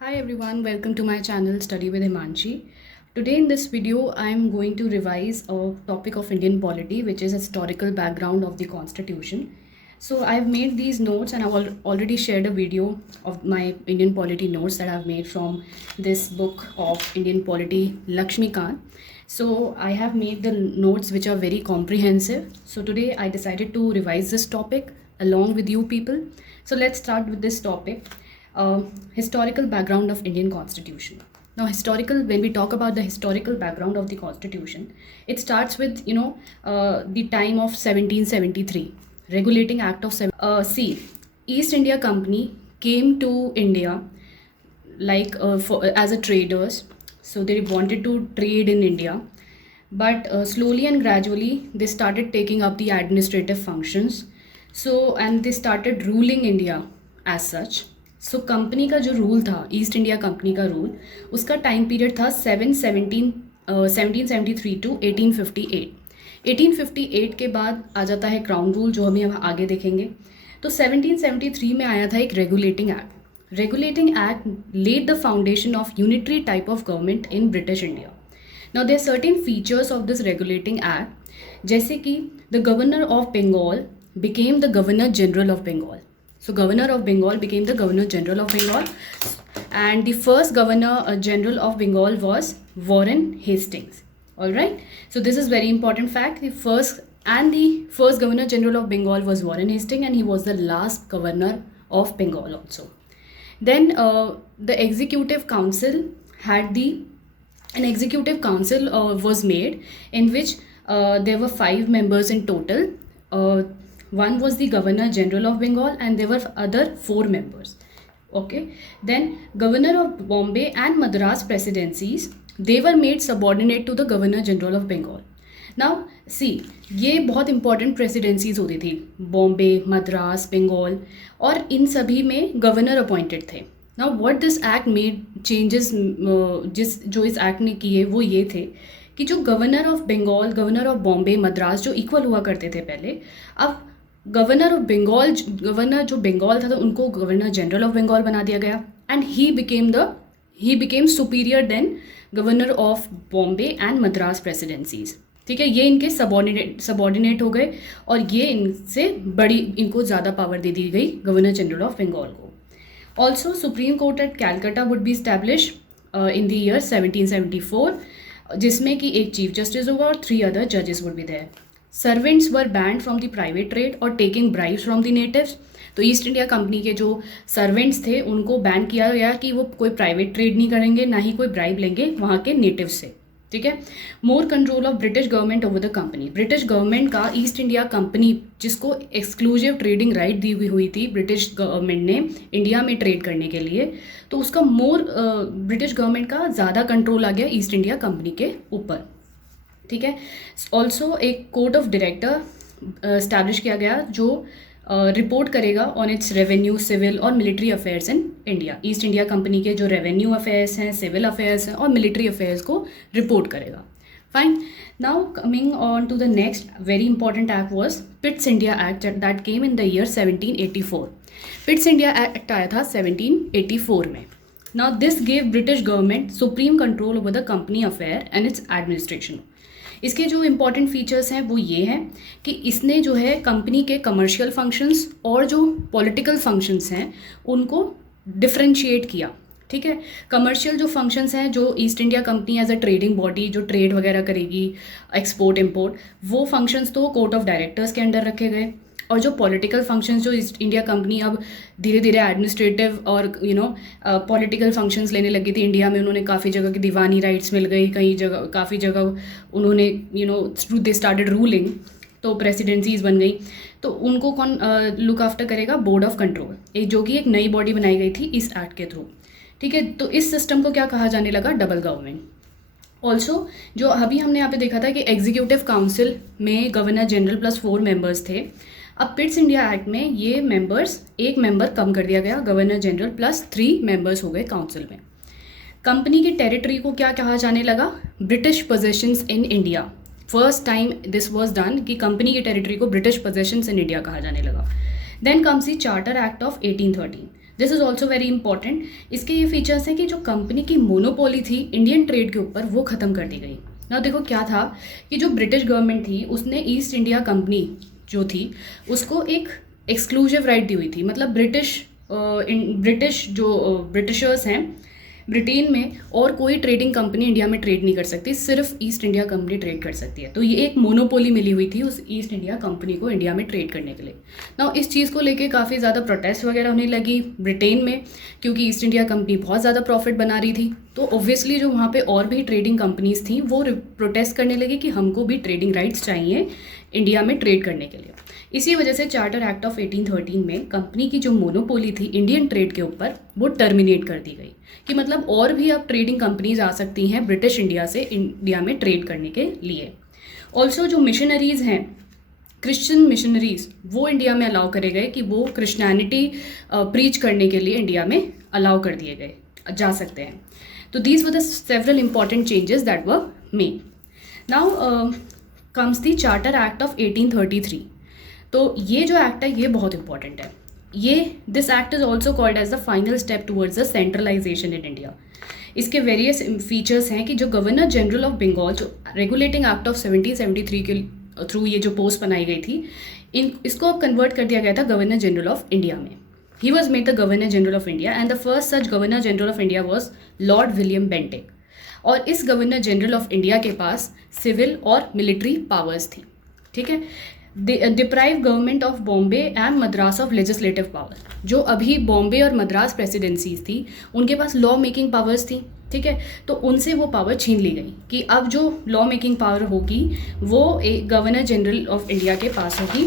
Hi everyone, welcome to my channel Study with Himanshi. Today in this video I am going to revise a topic of Indian polity, which is historical background of the constitution. So I have made these notes and I've already shared a video of my Indian polity notes that I've made from this book of Indian polity Lakshmi Kant. So I have made the notes which are very comprehensive. So today I decided to revise this topic along with you people. So let's start with this topic. Historical background of Indian Constitution. Now, when we talk about the historical background of the Constitution, it starts with the time of 1773, Regulating Act of East India Company came to India as a traders, so they wanted to trade in India, but slowly and gradually they started taking up the administrative functions. So and they started ruling India as such. So company का जो rule था, east India company का rule, उसका time period था 1773 to 1858। 1858 के बाद आ जाता है क्राउन रूल, जो हम यहाँ आगे देखेंगे। तो 1773 में आया था एक regulating act. Regulating act led the foundation of unitary type of government in British India. Now there certain features of this regulating act, जैसे कि the governor of Bengal became the governor general of Bengal. So Governor of Bengal became the Governor General of Bengal, and the first Governor General of Bengal was Warren Hastings. All right. So this is very important fact. The first Governor General of Bengal was Warren Hastings, and he was the last Governor of Bengal also. Then the Executive Council was made, in which there were 5 members in total. One was the Governor General of Bengal, and there were other 4 members. Okay. Then Governor of Bombay and Madras presidencies, they were made subordinate to the Governor General of Bengal. Now see, ये बहुत important presidencies होती थी, बॉम्बे, मद्रास, बंगाल, और इन सभी में governor appointed थे. Now what this act made changes, जो इस एक्ट ने किए वो ये थे कि जो governor of Bengal, governor of Bombay, Madras जो इक्वल हुआ करते थे पहले, अब गवर्नर ऑफ बंगाल, गवर्नर जो बंगाल था तो उनको गवर्नर जनरल ऑफ बंगाल बना दिया गया, and he became superior than governor of Bombay and Madras presidencies. ठीक है, ये इनके सबॉर्डिनेट हो गए और ये इनसे इनको ज़्यादा पावर दे दी गई गवर्नर जनरल ऑफ बंगाल को. Also supreme court at Calcutta would be establish in the year 1774, जिसमें कि एक चीफ जस्टिस होगा और 3 अदर जजेस would be there. Servants were banned from the private trade और taking bribes from the natives. तो East India company के जो सर्वेंट्स थे उनको बैन किया गया कि वो कोई प्राइवेट ट्रेड नहीं करेंगे, ना ही कोई ब्राइब लेंगे वहाँ के नेटिव्स से. ठीक है. More control of British government over the company. British government का ईस्ट इंडिया कंपनी, जिसको एक्सक्लूसिव ट्रेडिंग राइट दी हुई थी ब्रिटिश गवर्नमेंट ने इंडिया में ट्रेड करने के लिए, तो उसका ब्रिटिश गवर्नमेंट का ज़्यादा कंट्रोल आ गया ईस्ट इंडिया कंपनी के ऊपर. ठीक है. ऑल्सो एक कोर्ट ऑफ डायरेक्टर स्टैब्लिश किया गया जो रिपोर्ट करेगा ऑन इट्स रेवेन्यू, सिविल और military affairs in India. East India company के जो रेवेन्यू अफेयर्स हैं, सिविल अफेयर्स हैं और मिलिट्री अफेयर्स को रिपोर्ट करेगा. Fine. Now coming on to the next very important act was Pitt's India act that came in the year 1784. Pitt's India act आया था 1784 में. Now this gave British government supreme control over the company affair and it's administration. इसके जो important features हैं वो ये हैं कि इसने जो है कंपनी के कमर्शियल फंक्शंस और जो पॉलिटिकल फंक्शंस हैं उनको डिफरेंशिएट किया. ठीक है. कमर्शियल जो फंक्शंस हैं, जो East India company as a trading body जो ट्रेड वगैरह करेगी, एक्सपोर्ट इम्पोर्ट, वो फंक्शंस तो कोर्ट ऑफ डायरेक्टर्स के अंडर रखे गए. और जो पॉलिटिकल फंक्शंस जो ईस्ट इंडिया कंपनी अब धीरे धीरे एडमिनिस्ट्रेटिव और पॉलिटिकल फंक्शंस लेने लगी थी इंडिया में, उन्होंने काफ़ी जगह की दीवानी राइट्स मिल गई, काफ़ी जगह उन्होंने दे स्टार्टेड रूलिंग, तो प्रेसिडेंसीज बन गई. तो उनको कौन लुक आफ्टर करेगा? बोर्ड ऑफ कंट्रोल, जो कि एक नई बॉडी बनाई गई थी इस एक्ट के थ्रू. ठीक है. तो इस सिस्टम को क्या कहा जाने लगा? Double government. ऑल्सो जो अभी हमने यहाँ पे देखा था कि एग्जीक्यूटिव काउंसिल में गवर्नर जनरल प्लस 4 मेंबर्स थे. अब पिट्स इंडिया एक्ट में ये मेंबर्स, एक मेंबर कम कर दिया गया, गवर्नर जनरल प्लस 3 मेंबर्स हो गए काउंसिल में. कंपनी की टेरिटरी को क्या कहा जाने लगा? British possessions in India. First time this was done कि कंपनी की टेरिटरी को ब्रिटिश पोजेशंस इन इंडिया कहा जाने लगा. Then comes the charter act of 1813. This is also very important. इसके ये फीचर्स हैं कि जो कंपनी की मोनोपोली थी इंडियन ट्रेड के ऊपर वो ख़त्म कर दी गई। ना देखो क्या था कि जो ब्रिटिश गवर्नमेंट थी उसने ईस्ट इंडिया कंपनी जो थी उसको एक एक्सक्लूसिव राइट दी हुई थी। मतलब ब्रिटिश जो ब्रिटिशर्स हैं ब्रिटेन में और कोई ट्रेडिंग कंपनी इंडिया में ट्रेड नहीं कर सकती, सिर्फ ईस्ट इंडिया कंपनी ट्रेड कर सकती है। तो ये एक मोनोपोली मिली हुई थी उस ईस्ट इंडिया कंपनी को इंडिया में ट्रेड करने के लिए। ना इस चीज़ को लेके काफ़ी ज़्यादा प्रोटेस्ट वगैरह होने लगी ब्रिटेन में, क्योंकि ईस्ट इंडिया कंपनी बहुत ज़्यादा प्रॉफिट बना रही थी। तो ऑब्वियसली जो वहाँ पे और भी ट्रेडिंग कंपनीज थी वो प्रोटेस्ट करने लगी कि हमको भी ट्रेडिंग राइट्स चाहिए इंडिया में ट्रेड करने के लिए। इसी वजह से चार्टर एक्ट ऑफ 1813 में कंपनी की जो मोनोपोली थी इंडियन ट्रेड के ऊपर वो टर्मिनेट कर दी गई कि मतलब और भी अब ट्रेडिंग कंपनीज आ सकती हैं ब्रिटिश इंडिया से इंडिया में ट्रेड करने के लिए। ऑल्सो जो मिशनरीज़ हैं क्रिश्चियन मिशनरीज़ वो इंडिया में अलाउ करे गए कि वो क्रिश्चियनिटी प्रीच करने के लिए इंडिया में अलाउ कर दिए गए जा सकते हैं। तो these were the several important changes that were made. Now comes the charter act of 1833। तो ये जो एक्ट है ये बहुत इंपॉर्टेंट है। ये this act is also called as the final step towards the centralization in India. इसके various features हैं कि जो गवर्नर जनरल ऑफ बंगाल जो रेगुलेटिंग एक्ट ऑफ 1773 के थ्रू ये जो पोस्ट बनाई गई थी इसको अब कन्वर्ट कर दिया गया था गवर्नर जनरल ऑफ इंडिया में। He was made the governor general of India and the first such governor general of India was Lord William Bentinck. और इस गवर्नर जनरल ऑफ इंडिया के पास सिविल और मिलिट्री पावर्स थी। ठीक है, deprive government of Bombay and Madras of legislative power. जो अभी बॉम्बे और मद्रास प्रेसिडेंसीज थी उनके पास लॉ मेकिंग पावर्स थी। ठीक है, तो उनसे वो पावर छीन ली गई कि अब जो लॉ मेकिंग पावर होगी वो एक गवर्नर जनरल ऑफ इंडिया के पास होगी।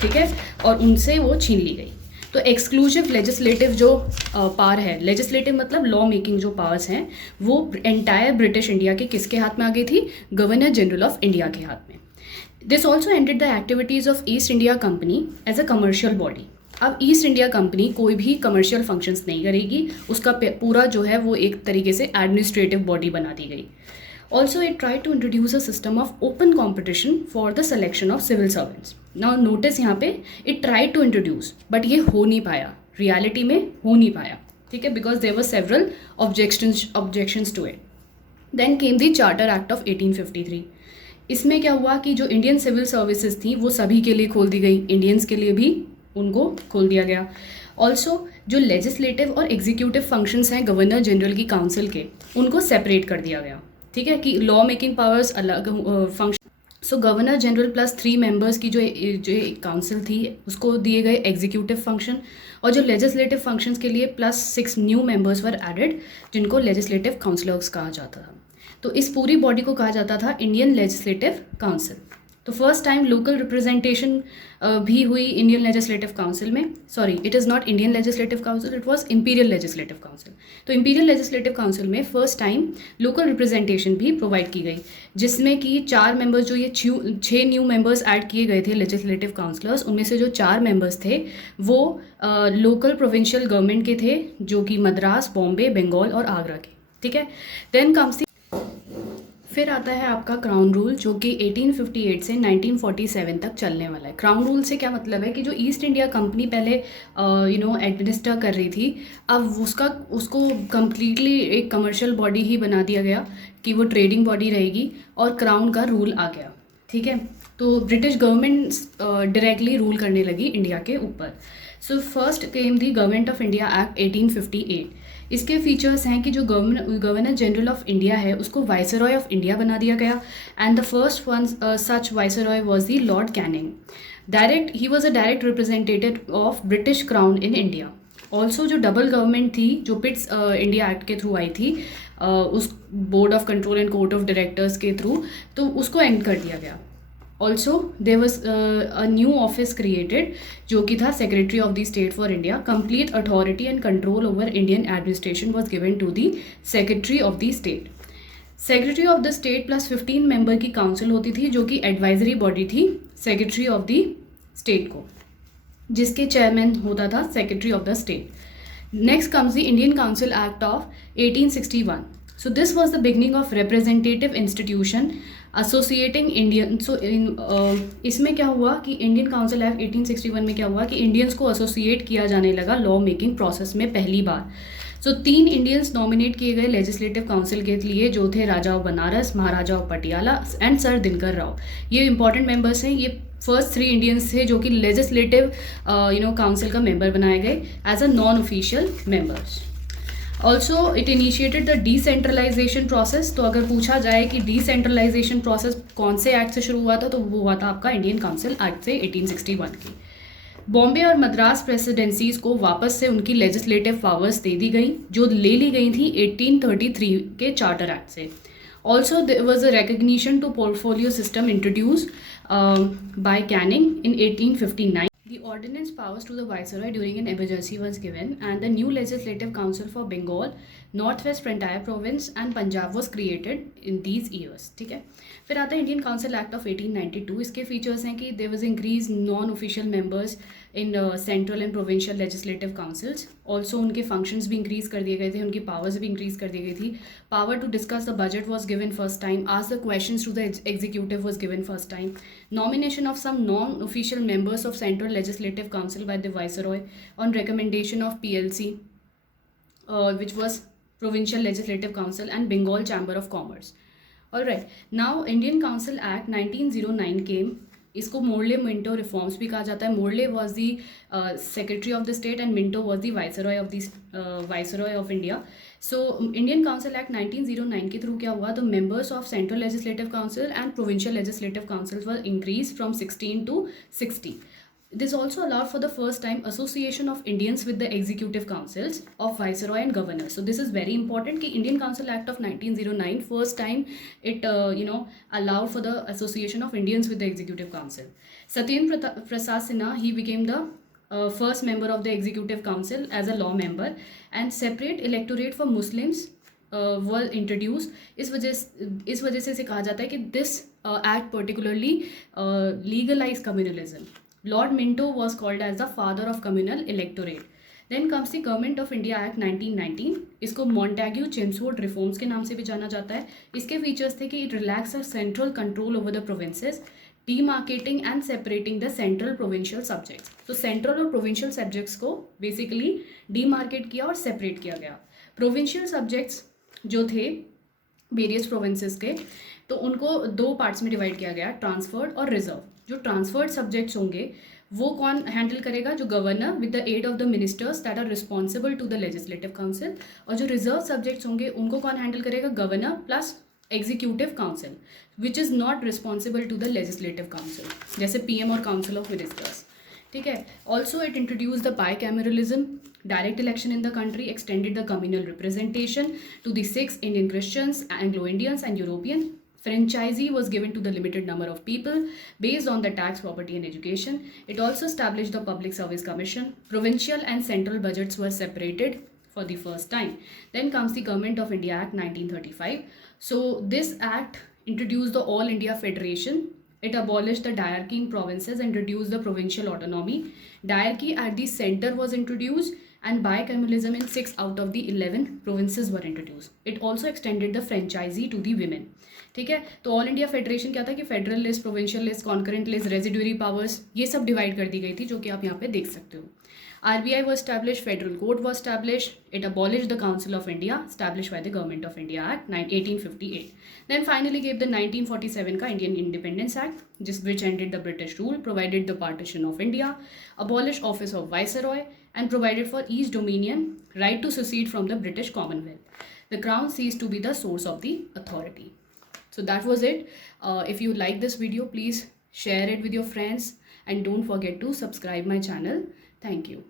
ठीक है, और उनसे वो छीन ली गई। तो एक्सक्लूसिव लेजिस्लेटिव जो पावर है, लेजिस्लेटिव मतलब लॉ मेकिंग जो पावर्स हैं वो एंटायर ब्रिटिश इंडिया के किसके हाथ में आ गई थी? गवर्नर जनरल ऑफ इंडिया के हाथ में। This also ended the activities of East India company as a commercial body. अब ईस्ट इंडिया कंपनी कोई भी कमर्शियल फंक्शंस नहीं करेगी, उसका पूरा जो है वो एक तरीके से एडमिनिस्ट्रेटिव बॉडी बना दी गई। Also it try to introduce a system of open competition for the selection of civil servants. Now notice यहाँ पे it try to introduce but ये हो नहीं पाया, रियलिटी में हो नहीं पाया। ठीक है, because there were several objections to it. Then came the charter act of 1853। इसमें क्या हुआ कि जो इंडियन सिविल सर्विसेज थी वो सभी के लिए खोल दी गई, इंडियंस के लिए भी उनको खोल दिया गया। ऑल्सो जो लेजिस्लेटिव और एग्जीक्यूटिव फंक्शंस हैं गवर्नर जनरल की काउंसिल के उनको सेपरेट कर दिया गया। ठीक है, कि लॉ मेकिंग पावर्स अलग फंक्शन। सो गवर्नर जनरल प्लस 3 मेंबर्स की जो काउंसिल थी उसको दिए गए एग्जीक्यूटिव फंक्शन, और जो लेजिस्लेटिव फंक्शंस के लिए plus 6 new members were added जिनको लेजिस्लेटिव काउंसलर्स कहा जाता था। तो इस पूरी बॉडी को कहा जाता था इंडियन लेजिस्लेटिव काउंसिल। तो फर्स्ट टाइम लोकल रिप्रेजेंटेशन भी हुई इंडियन लेजिस्लेटिव काउंसिल में। Sorry, it is not Indian legislative council, it was imperial legislative council. तो इंपीरियल लेजिस्लेटिव काउंसिल में फर्स्ट टाइम लोकल रिप्रेजेंटेशन भी प्रोवाइड की गई, जिसमें कि 4 मेंबर्स जो ये 6 न्यू मेंबर्स ऐड किए गए थे लेजिस्लेटिव काउंसलर्स, उनमें से जो 4 मेंबर्स थे वो लोकल प्रोविंशियल गवर्नमेंट के थे जो कि मद्रास, बॉम्बे, बंगाल और आगरा के। ठीक है, देन कम्स फिर आता है आपका क्राउन रूल जो कि 1858 से 1947 तक चलने वाला है। क्राउन रूल से क्या मतलब है कि जो ईस्ट इंडिया कंपनी पहले एडमिनिस्टर कर रही थी, अब उसको कम्प्लीटली एक कमर्शियल बॉडी ही बना दिया गया कि वो ट्रेडिंग बॉडी रहेगी और क्राउन का रूल आ गया। ठीक है, तो ब्रिटिश गवर्नमेंट डायरेक्टली रूल करने लगी इंडिया के ऊपर। So first came the government of India act 1858। इसके फीचर्स हैं कि जो गवर्नर जनरल ऑफ इंडिया है उसको वाइसरॉय ऑफ इंडिया बना दिया गया, and the first one such viceroy was the lord Canning. He was a direct representative of British crown in India. Also जो डबल गवर्नमेंट थी जो पिट्स इंडिया एक्ट के through आई थी उस board of control and court of directors के through, तो उसको एंड कर दिया गया। Also there was a new office created जो कि था secretary of the state for India. Complete authority and control over Indian administration was given to the secretary of the state. Secretary of the state plus 15 member की council होती थी जो कि advisory body थी secretary of the state को, जिसके chairman होता था secretary of the state. Next comes the Indian Council Act of 1861. So this was the beginning of representative institution associating Indian, so इसमें क्या हुआ कि इंडियन काउंसिल एक्ट 1861 में क्या हुआ कि इंडियंस को एसोसिएट किया जाने लगा लॉ मेकिंग प्रोसेस में पहली बार। सो 3 इंडियंस नॉमिनेट किए गए लेजिस्लेटिव काउंसिल के लिए, जो थे Raja of Banaras, Maharaja of Patiala and sir Dinkar Rao. ये इंपॉर्टेंट मेंबर्स हैं। ये फर्स्ट 3 इंडियंस थे जो कि लेजिस्लेटिव काउंसिल का मेंबर बनाए गए as a non official members. Also it initiated the decentralization process. तो अगर पूछा जाए कि डिसेंट्रलाइजेशन प्रोसेस कौन से एक्ट से शुरू हुआ था, तो वो हुआ था आपका इंडियन काउंसिल एक्ट से 1861 की। बॉम्बे और मद्रास प्रेसिडेंसीज को वापस से उनकी लेजिस्लेटिव पावर्स दे दी गई, जो ले ली गई थी 1833 के चार्टर एक्ट से। Also there was a recognition to portfolio system introduced by Canning in 1859. The ordinance powers to the Viceroy during an emergency was given, and the new Legislative Council for Bengal, Northwest Frontier Province and Punjab was created in these years. ठीक है, फिर आता है Indian Council Act of 1892। इसके features हैं कि there was increase non official members in central and provincial legislative councils. Also उनके functions भी इंक्रीज कर दिए गए थे, उनकी पावर्स भी इंक्रीज कर दी गई थी। Power to discuss the budget was given first time, ask the questions to the executive was given first time. Nomination of some non-official members of Central Legislative Council by the Viceroy on recommendation of PLC, which was Provincial Legislative Council and Bengal Chamber of Commerce. Alright, now Indian Council Act 1909 came. इसको Morley Minto reforms भी कहा जाता है। Morley was the secretary of the state and Minto was the viceroy of India. So Indian Council act 1909 के through क्या हुआ, तो members of central legislative council and provincial legislative council were increase from 16 to 60. This also allowed for the first time association of Indians with the executive councils of Viceroy and Governor. So this is very important कि Indian Council Act of 1909 first time it allowed for the association of Indians with the executive council. Satyendra Prasad Sinha, he became the first member of the executive council as a law member, and separate electorate for Muslims were introduced. इस वजह से कहा जाता है कि this act particularly legalized communalism. Lord Minto was called as the father of communal electorate. Then comes the Government of India Act 1919. इसको Montagu Chelmsford reforms के नाम से भी जाना जाता है। इसके फीचर्स थे कि it relax a central control over the provinces, demarcating and separating the central provincial subjects. तो सेंट्रल और प्रोविंशियल सब्जेक्ट्स को बेसिकली डीमार्केट किया और सेपरेट किया गया। प्रोविंशियल सब्जेक्ट्स जो थे वेरियस प्रोविंसेस के, तो उनको 2 पार्ट्स में डिवाइड किया गया, ट्रांसफर्ड और रिजर्व। जो ट्रांसफर्ड सब्जेक्ट्स होंगे वो कौन हैंडल करेगा, जो governor with the aid of the ministers that are responsible to the legislative council. और जो रिजर्व सब्जेक्ट्स होंगे उनको कौन हैंडल करेगा, governor plus executive council which is not responsible to the legislative council, जैसे पीएम और काउंसिल ऑफ मिनिस्टर्स। ठीक है, also it introduce the bicameralism, direct election in the country, extended the communal representation to the 6 Indian Christians, Anglo-Indians and European. Franchisee was given to the limited number of people based on the tax, property and education. It also established the Public Service Commission. Provincial and central budgets were separated for the first time. Then comes the Government of India Act 1935. So this act introduced the All India Federation. It abolished the diarchy in provinces and reduced the provincial autonomy. Diarchy at the center was introduced, and bicameralism in 6 out of the 11 provinces were introduced. It also extended the franchisee to the women. ठीक है, तो all India federation क्या था कि federal list, provincial list, concurrent list, residuary powers, ये सब divide कर दी गई थी, जो कि आप यहाँ पे देख सकते हो। RBI was established, Federal Court was established, it abolished the Council of India, established by the Government of India Act 1858. Then finally gave the 1947 का Indian Independence Act, which ended the British rule, provided the partition of India, abolished office of Viceroy, and provided for each dominion right to secede from the British Commonwealth. The crown ceased to be the source of the authority. So that was it. If you like this video, please share it with your friends and don't forget to subscribe my channel. Thank you.